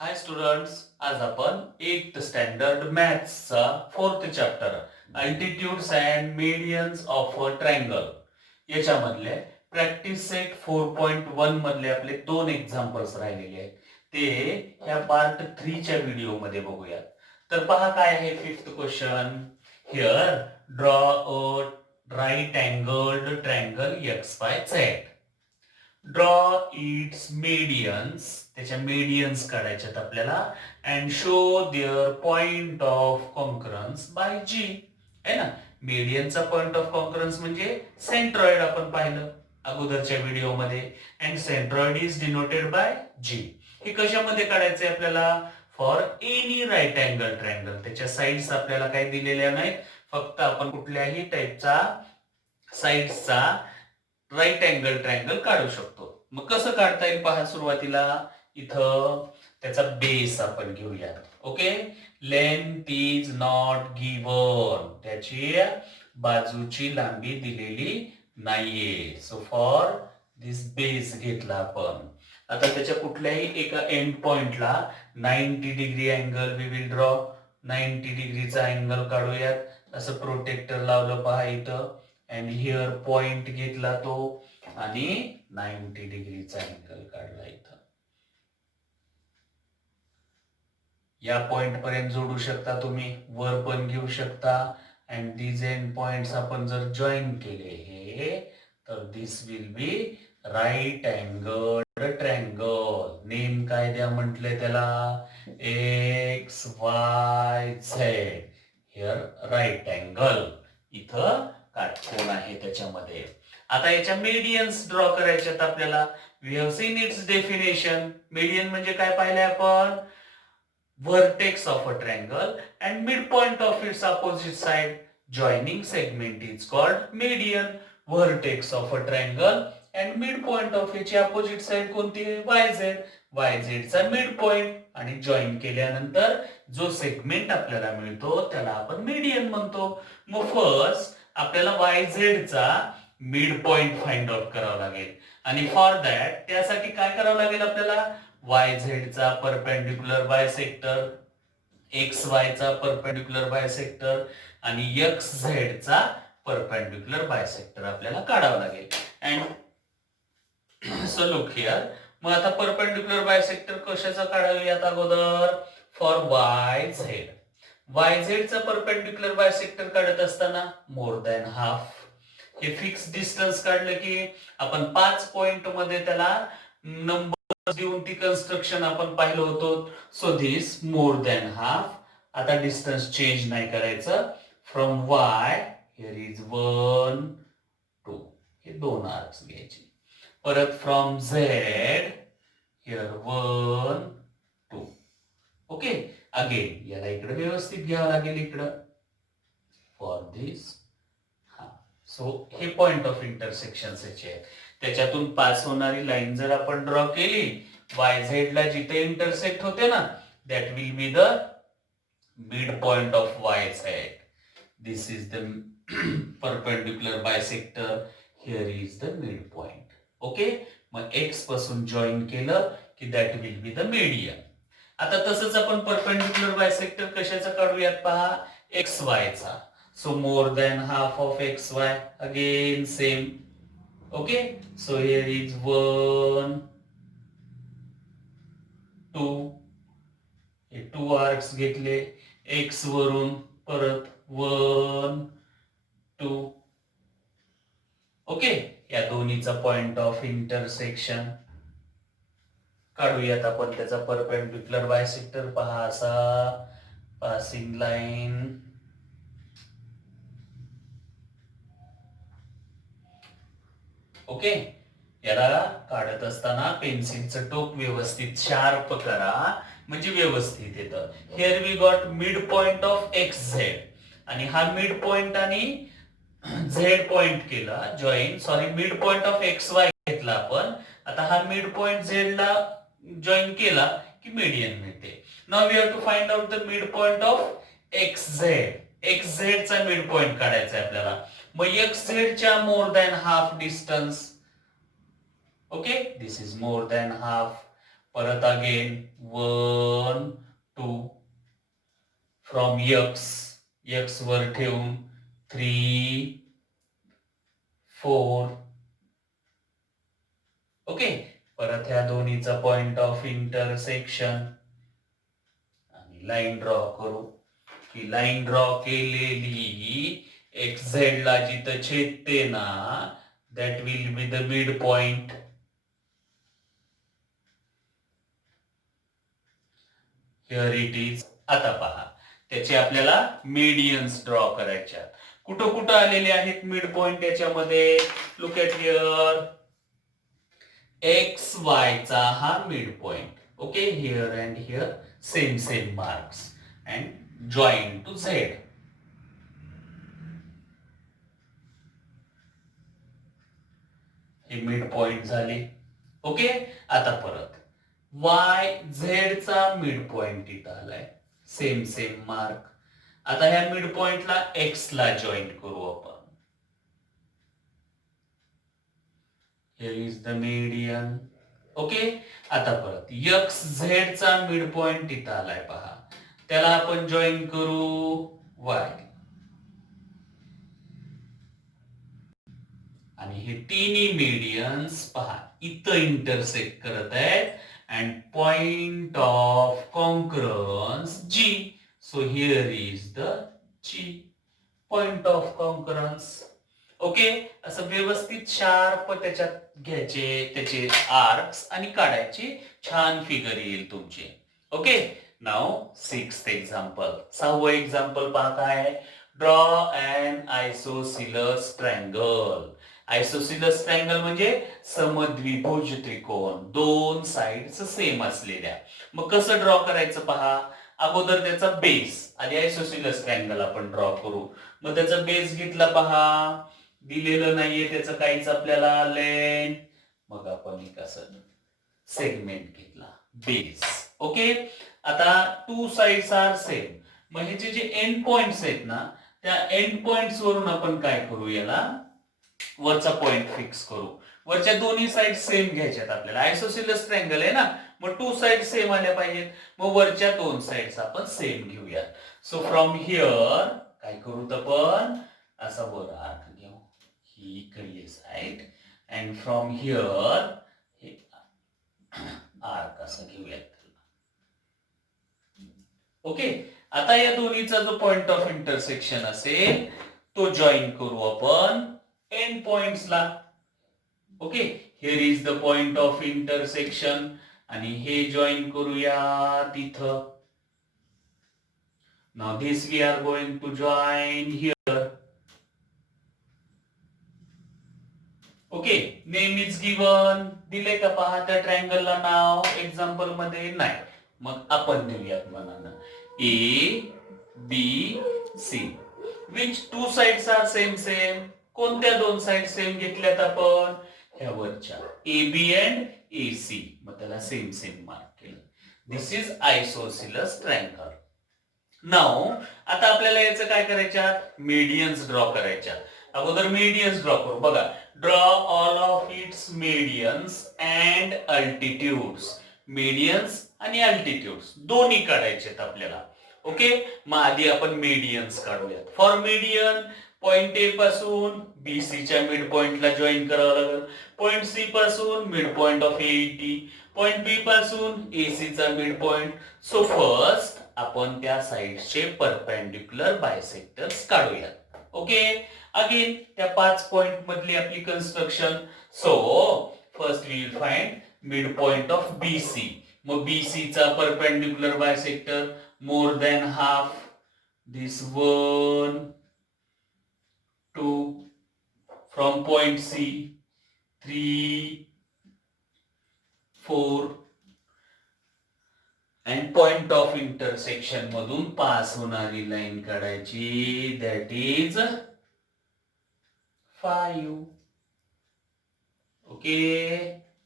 हाय students, आज आपण 8th standard मॅथ्सचा 4th chapter altitudes and medians of a triangle याच्यामधले प्रॅक्टिस सेट 4.1 मधले आपले दोन एक्झाम्पल्स राहिलेले आहेत. ते ह्या पार्ट 3 च्या व्हिडिओमध्ये बघूयात. तर पहा काय आहे fifth question. Here draw a right angled triangle XYZ. Draw its medians, त्याच्या मीडियन्स काढायच्यात आपल्याला, and show their point of concurrence by G. आहे ना. मीडियनचा पॉइंट ऑफ कॉन्करन्स म्हणजे सेंट्रॉइड आपण पाहिलं अगोदरच्या व्हिडिओमध्ये, and centroid is denoted by G. हे कशामध्ये काढायचंय आपल्याला? For any right angle triangle. त्याच्या साईड्स आपल्याला काही दिलेल्या नाहीत, फक्त आपण कुठल्याही टाईपचा साईड्सचा राईट अँगल ट्रायंगल काढू शकतो. मग कसं काढता येईल पहा. सुरुवातीला इथं त्याचा बेस आपण घेऊया. Okay. Length is not given, त्याची बाजूची लांबी दिलेली नाहीये. सो फॉर दिस बेस घेतला आपण. आता त्याच्या कुठल्याही एका एंड पॉइंटला 90 degree angle we will draw. 90 डिग्रीचा अँगल काढूयात. असं प्रोटेक्टर लावलं पहा इथं, अँड हिअर पॉइंट घेतला तो आणि 90 डिग्रीचा अँगल काढला इथं. या पॉइंट पर्यंत जोडू शकता तुम्ही, वर पण घेऊ शकता. अँड दीज एंड पॉइंट्स आपण जर जॉईन केले हे, तर this will be right angle triangle. Name काय द्या म्हटले त्याला? XYZ. Here right angle. इथं काटकोन आहे त्याच्यामध्ये. आता याच्या मीडियन्स ड्रॉ करायच्यात आपल्याला. We have seen its definition. Median म्हणजे काय पाहिलंय आपण? vertex of a triangle and midpoint of its opposite side. Joining segment is called median. Vertex of a triangle and midpoint of its opposite side कोणती आहे? YZ. YZ चा midpoint आणि join केल्यानंतर जो सेगमेंट आपल्याला मिळतो त्याला आपण मीडियन म्हणतो. मग फर्स्ट आपल्याला YZ चा मिड पॉइंट फाइंड आउट करावा लागेल, आणि फॉर दॅट त्यासाठी काय करावं लागेल आपल्याला? YZ चा परपेंडिक्युलर बायसेक्टर, XY चा परपेंडिक्युलर बायसेक्टर आणि XZ चा परपेंडिक्युलर बायसेक्टर आपल्याला काढावा लागेल. And so look here. मग आता परपेंडिक्युलर बायसेक्टर कशाचा काढावयात अगोदर? For YZ. YZ चा परपेंडिक्युलर बायसेक्टर काढत असताना मोर दॅन हाफ. हे फिक्स डिस्टन्स काढलं की आपण 5 पॉइंट मध्ये त्याला नंबर देऊन ती कन्स्ट्रक्शन आपण पाहिलं होतं. So this more than half. आता डिस्टन्स चेंज नाही करायचं. फ्रॉम Y हिअर इज 1 2, हे दोन आर्क्स घ्यायचे. परत from Z here 1 2. Okay. Again याला इकडे व्यवस्थित घ्यावं लागेल इकडं फॉर दिस. सो हे पॉइंट ऑफ इंटरसेक्शन याचे आहेत. त्याच्यातून पास होणारी लाईन जर आपण ड्रॉ केली, YZ ला जिथे इंटरसेक्ट होते ना, that will be the mid point of YZ. This is the perpendicular bisector. Here is the mid point. Okay. मग X पासून जॉईन केलं की that will be the median. आता तसंच आपण परपेंडिक्युलर बायसेक्टर कशाचा काढूयात पहा? XY चा. So more than half of XY. Again same. Okay. So here is 1 2. हे 2 आर्क्स घेतले. X वरून परत 1 2. ओके. या दोन्हीचा पॉइंट ऑफ इंटरसेक्शन काढूयात आपण. त्याचा परपेंडिक्युलर बायसेक्टर पहा असा पासिंग लाईन. ओके. याला काढत असताना पेन्सिलचं टोक व्यवस्थित शार्प करा, म्हणजे व्यवस्थित येतं. Here we got mid point of XZ, आणि हा मिड पॉइंट आणि Z पॉइंट केला join. Sorry, mid point of XY घेतला आपण. आता हा मिड पॉइंट Z ला जॉईन केला की मीडियन मिळते. Now we have to find out the mid point of XZ. XZ चा मिड पॉइंट काढायचा आहे आपल्याला. मग XZ च्या more than half distance. Okay. This is more than half. परत अगेन 1 2 फ्रॉम एक्स वर ठेवून 3 4. ओके, परत ह्या दोन्हीचा पॉइंट ऑफ इंटरसेक्शन आणि लाईन ड्रॉ करू. की लाईन ड्रॉ केलेली एक्स झेड ला जिथं छेदते ना, that will be the mid point. Here it is. आता पहा, त्याचे आपल्याला मीडियन्स ड्रॉ करायच्या. कुठं कुठं आलेले आहेत मिड पॉइंट याच्यामध्ये? Look at here. X Y चा हा mid point. Okay, here and here same marks and join to Z. हे मिड पॉइंट झाले. ओके, आता परत वाय झेड चा मिड पॉइंट इथं आलाय. Same mark. आता ह्या मिड पॉइंटला एक्स ला जॉईन करू आपण. Here is the median. Okay, आता परत एक्स झेड चा मिड पॉइंट इथं आलाय पहा. त्याला आपण जॉईन करू वाय. आणि हे तिन्ही मीडियन्स पहा इथं इंटरसेक्ट करत आहेत and point of concurrence G. So here is the G point of concurrence. Okay, असं व्यवस्थित शार्प त्याच्यात घ्यायचे त्याचे आर्क्स आणि काढायचे. छान फिगर येईल तुमचे. ओके, नाव 6th एक्झाम्पल. 6वं एक्झाम्पल पहा काय. Draw an isosceles triangle. Isosceles triangle म्हणजे समद्विभुज त्रिकोण, दोन साइड्स सेम असलेल्या. मग कसं ड्रॉ करायचं पहा. अगोदर त्याचा बेस आधी आयसोसिलस ट्रायंगल आपण ड्रॉ करू. मग त्याचा बेस घेतला पहा. दिलेलं नाहीये त्याचं काहीच आपल्याला लेंथ. मग आपण एक असं सेगमेंट घेतला बेस. ओके, आता टू साइड्स आर सेम. मग ह्याचे जे एंड पॉइंट्स आहेत ना, त्या एंड पॉइंट्स वरून आपण काय करू, याला वरचा पॉइंट फिक्स करू. वरच्या दोन्ही साइड सेम घ्यायच्यात आपल्याला. आयसोसिलस ट्रायंगल आहे ना, मग टू साइड सेम आल्या पाहिजेत. मग वरच्या दोन साइड्स आपण सेम घेऊया. सो फ्रॉम हिअर काय करू आपण, असा वर आर्क घेऊ ही इकडली साइड अँड फ्रॉम हिअर हे आर्क असं घेऊयात. ओके, आता या दोन्हीचा जो पॉइंट ऑफ इंटरसेक्शन असेल तो जॉईन करू आपण एंड पॉइंट्सला. Okay, here is the point of intersection आणि हे जॉईन करूया तिथं. Now this we are going to join here. Okay, name is given. दिले का पहा त्या ट्रायंगलला नाव एक्झाम्पल मध्ये? नाही. मग आपण देऊयात मनानं A B C. Which two sides are same. कोणत्या दोन साइड सेम घेतल्यात आपण? ह्या वरच्या A B and A C. मग त्याला सेम मार्क केलं. दिस इज आयसोसिलस ट्रायंगल. नाउ आता आपल्याला याचं काय करायच्यात, मीडियन्स ड्रॉ करायच्या. अगोदर मीडियन्स ड्रॉ करू. बघा, draw all of its medians and altitudes. Medians आणि अल्टिट्यूड्स दोन्ही काढायचेत आपल्याला. ओके, मग आधी आपण मीडियन्स काढूयात. फॉर मीडियन पॉइंट ए पासून बी सी च्या मिड पॉइंटला जॉईन करावं लागेल. पॉइंट सी पासून mid point of A point B पासून ए सी चा मिड पॉइंट. सो फर्स्ट आपण त्या साइडचे परपेंडिक्युलर बायसेक्टर्स काढूयात. ओके, अगेन त्या 5 पॉइंट मधली आपली construction. So first we will find mid point of BC. मग BC चा perpendicular bisector more than half. This 1 2 from point C 3 4 and point of intersection मधून पास होणारी लाईन काढायची. That is 5. Okay,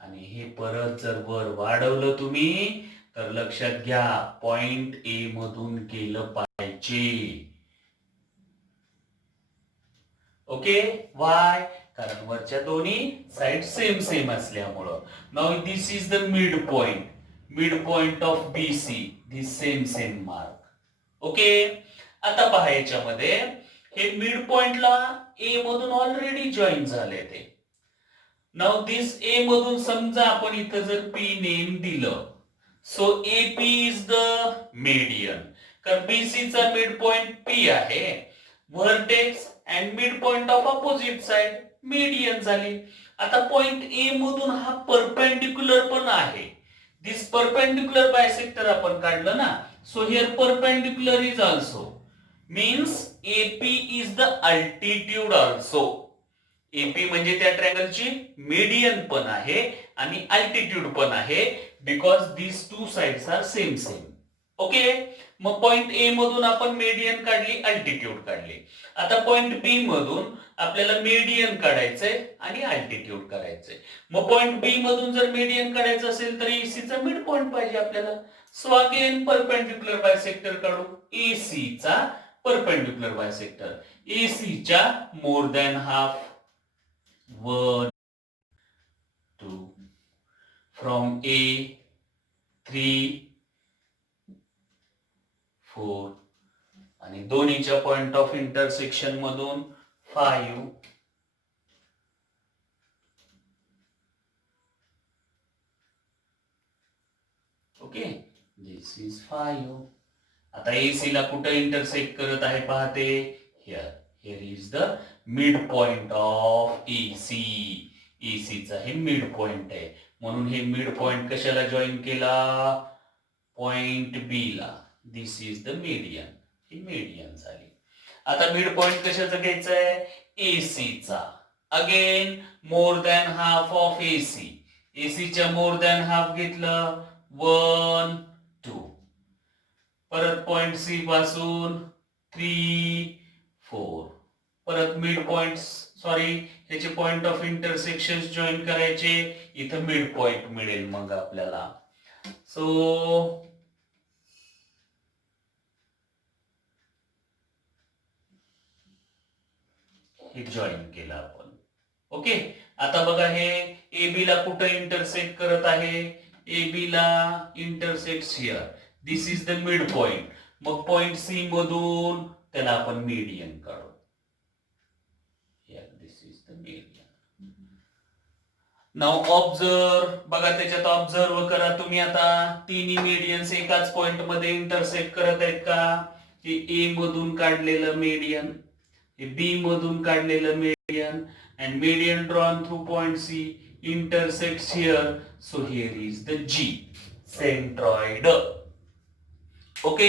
आणि हे परत जर वर वाढवलं तुम्ही तर लक्षात घ्या पॉइंट ए मधून गेलं पाहिजे. Okay, Y? कारण वरच्या दोन्ही साइड सेम असल्यामुळं. Now this is the mid point. midpoint of BC, this same mark. Okay, आता पहा याच्यामध्ये हे मिड पॉइंटला ए मधून ऑलरेडी जॉईन झाले ते. नाव दिस ए मधून समजा आपण इथं जर पी नेम दिलं, so A P is the median. कारण बीसी चा मिड पॉइंट पी आहे, vertex and mid point of opposite side median झाली. आता पॉइंट ए मधून हा परपेंडिक्युलर पण आहे. दिस परपेंडिक्युलर बायसेक्टर आपण काढलं ना, so here perpendicular is also means AP is the altitude also. AP म्हणजे त्या ट्रँगलची मीडियन पण आहे आणि अल्टिट्यूड पण आहे, because this two sides are same. Okay, मग पॉइंट ए मधून आपण मीडियन काढली, अल्टिट्यूड काढली. आता पॉइंट बी मधून आपल्याला मीडियन काढायचंय आणि अल्टिट्यूड करायचंय. मग पॉइंट बी मधून जर मीडियन काढायचं असेल तर एसी चा मिड पॉइंट पाहिजे आपल्याला. सो अगेन परपेंडिक्युलर बायसेक्टर काढू. एसी चा परपेंडिक्युलर बायसेक्टर, एसी च्या मोर दॅन हाफ, 1 2 फ्रॉम ए 3 4 आणि दोन्हीच्या पॉइंट ऑफ इंटरसेक्शन मधून 5. Okay, this is 5. आता एसी ला कुठे इंटरसेक्ट करत आहे पाहते, here. Here is the mid point of AC. AC चा हे मिड पॉइंट आहे, म्हणून हे मिड पॉइंट कशाला जॉईन केला, पॉइंट बी ला. दिस इज द मीडियन, ही मीडियन झाली. आता मिड पॉइंट कशाचा घ्यायचा आहे, एसी चा. Again more than half of AC. एसीच्या मोर दॅन हाफ घेतलं, 1 2. परत पॉइंट सी पासून 3 4. परत मिड पॉइंट, सॉरी त्याचे पॉइंट ऑफ इंटरसेक्शन जॉईन करायचे, इथं मिड पॉइंट मिळेल मग आपल्याला. सो हे जॉईन केलं आपण. ओके, आता बघा हे ए बी ला कुठे इंटरसेक्ट करत आहे, ए बी ला intersect here. This is the mid point. मग पॉइंट सी मधून त्याला आपण मीडियन काढू. This is the median. Now observe, बघा त्याच्यात ऑब्झर्व करा तुम्ही. आता तिन्ही मीडियन्स एकाच पॉइंट मध्ये इंटरसेक्ट करत आहेत का. हे ए मधून काढलेलं मीडियन, हे बी मधून काढलेलं median, and median drawn through point C intersects here, so here is the G, centroid. Okay,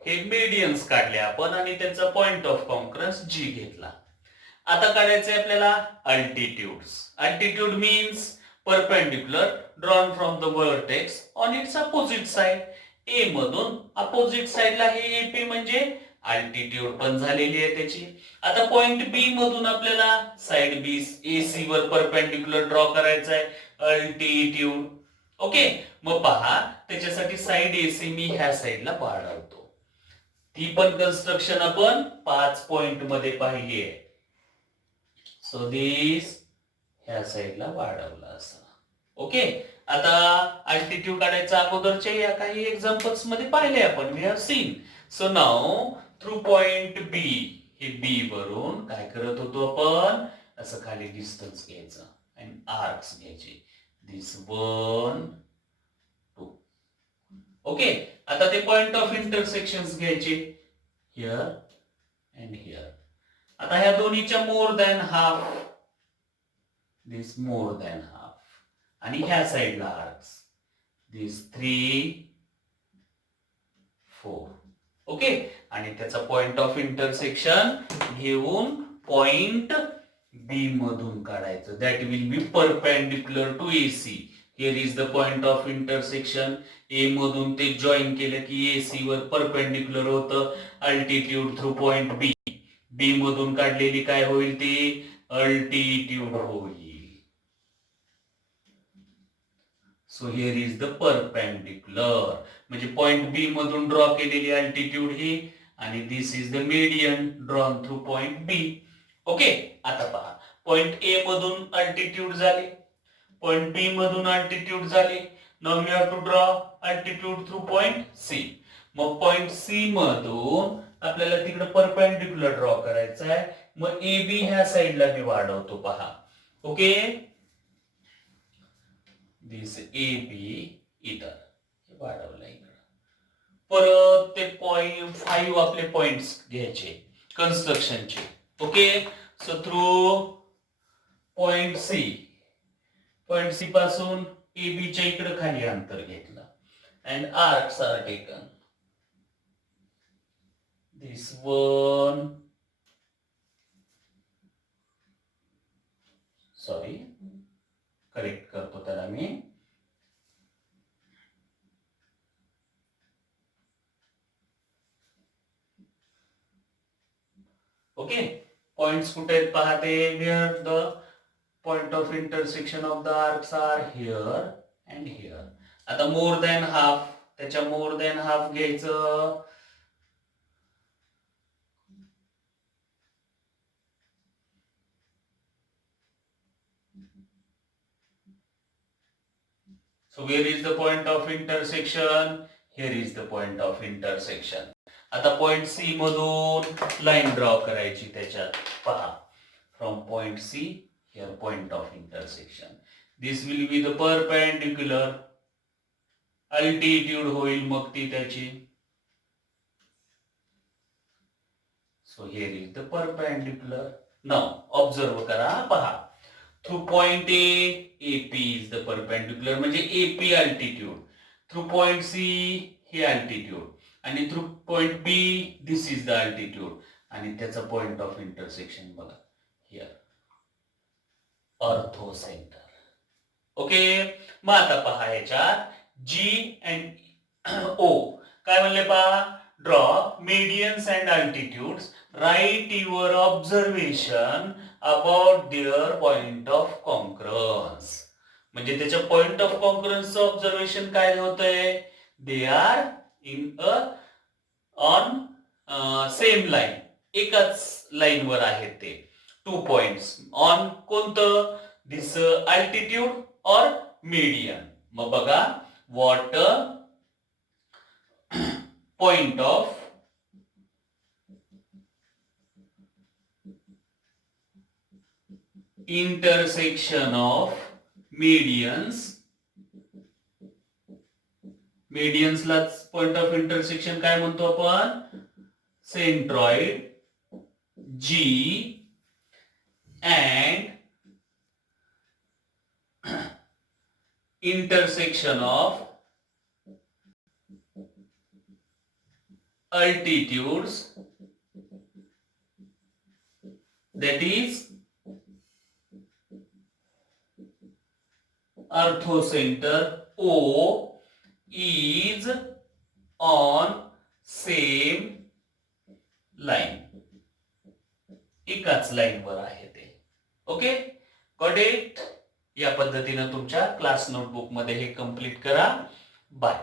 हे मीडियन्स काढले आपण आणि त्याचा पॉइंट ऑफ कॉन्करन्स G घेतला. आता काढायचे आपल्याला altitudes. Altitude means perpendicular drawn from the vertex on its opposite side. A मधून अपोजिट साइडला हे एपी म्हणजे अल्टिट्यूड पण झालेली आहे त्याची. आता पॉइंट बी मधून आपल्याला साइड बी एसी वर परपेंडिक्युलर ड्रॉ करायचा आहे, अल्टिट्यूड. ओके, मग पहा त्याच्यासाठी साइड एसी मी ह्या साइडला वाढवतो. ती पण कन्स्ट्रक्शन आपण 5 पॉइंट मध्ये पाहिली आहे. सो दिस ह्या साइडला वाढवलं असं. ओके, आता अल्टिट्यूड काढायचा अगोदरच्या या काही एक्झाम्पल्स मध्ये पाहिले आपण, we have seen. So now through point B, हे बी वरून काय करत होतो आपण, असं खाली डिस्टन्स घ्यायचं आणि आर्क्स घ्यायचे. दिस 1 2. ओके, आता ते पॉइंट ऑफ इंटरसेक्शन्स घ्यायचे, हिअर अँड हिअर. आता ह्या दोन्हीच्या मोर than half, this more than half, आणि ह्या साइडला आर्क्स, दिस 3 4. ओके, आणि त्याचा पॉइंट ऑफ इंटरसेक्शन घेऊन पॉइंट बी मधून काढायचं. That will be perpendicular to AC. Here is the point of intersection. A मधून ते जॉईन केलं की एसी वर परपेंडिक्युलर होतं. Altitude through point B. B मधून काढलेली काय होईल ती अल्टिट्यूड होईल. So here is the perpendicular, म्हणजे पॉइंट बी मधून ड्रॉ केलेली अल्टिट्यूड ही, आणि this is the median drawn through point B. Okay, आता पहा पॉइंट ए मधून अल्टिट्यूड झाली, पॉइंट बी मधून अल्टिट्यूड झाली. Now you have to draw altitude through point C. मग पॉइंट सी मधून आपल्याला तिकडे परपेंडिक्युलर ड्रॉ करायचा आहे. मग ए बी ह्या साईडला मी वाढवतो पहा. ओके, दिस ए बी इथं वाढवलं इकडं. परत ते पॉइंट 5 आपले पॉइंट्स घ्यायचे कन्स्ट्रक्शनचे. Okay, so through point C पासून ए बी च्या इकडे खाली अंतर घेतलं. And arcs are taken. This one, sorry correct करतो त्याला मी. ओके, पॉइंट्स कुठे आहेत पाहते. Where the point of intersection of the arcs are here and here. आता मोर दॅन हाफ, त्याच्या मोर दॅन हाफ घ्यायचं. So where is the point of intersection? Here is the point of intersection. आता point C मधून line draw करायची त्याच्यात पहा. From point see here point of intersection. This will be the perpendicular. Altitude होईल मग ती त्याची. So here is the perpendicular. Now observe करा पहा. Through point A, AP is the perpendicular म्हणजे AP altitude. Through point C हे altitude आणि through point B this is the altitude आणि त्याचा पॉइंट ऑफ इंटरसेक्शन बघा हिअर ऑर्थो सेंटर. ओके, मग आता पहा याच्यात G अँड O काय म्हणले पहा. Draw medians and altitudes. Write your observation about their point of concurrence. म्हणजे त्याच्या पॉइंट ऑफ कॉन्करन्सचं ऑब्झर्वेशन काय होतंय. They are in on same line. एकाच लाईनवर आहेत ते. 2 पॉइंट्स ऑन कोणतं. दिस अल्टिट्यूड और मीडियन. मग बघा what point of intersection of medians. मीडियन्सला पॉइंट ऑफ इंटरसेक्शन काय म्हणतो आपण. Centroid G and intersection of altitudes, that is orthocenter O is on same line. एकाच लाईनवर आहे ते. Okay, got it. या पद्धतीने तुमच्या क्लास नोटबुक मध्ये हे कंप्लीट करा. बाय.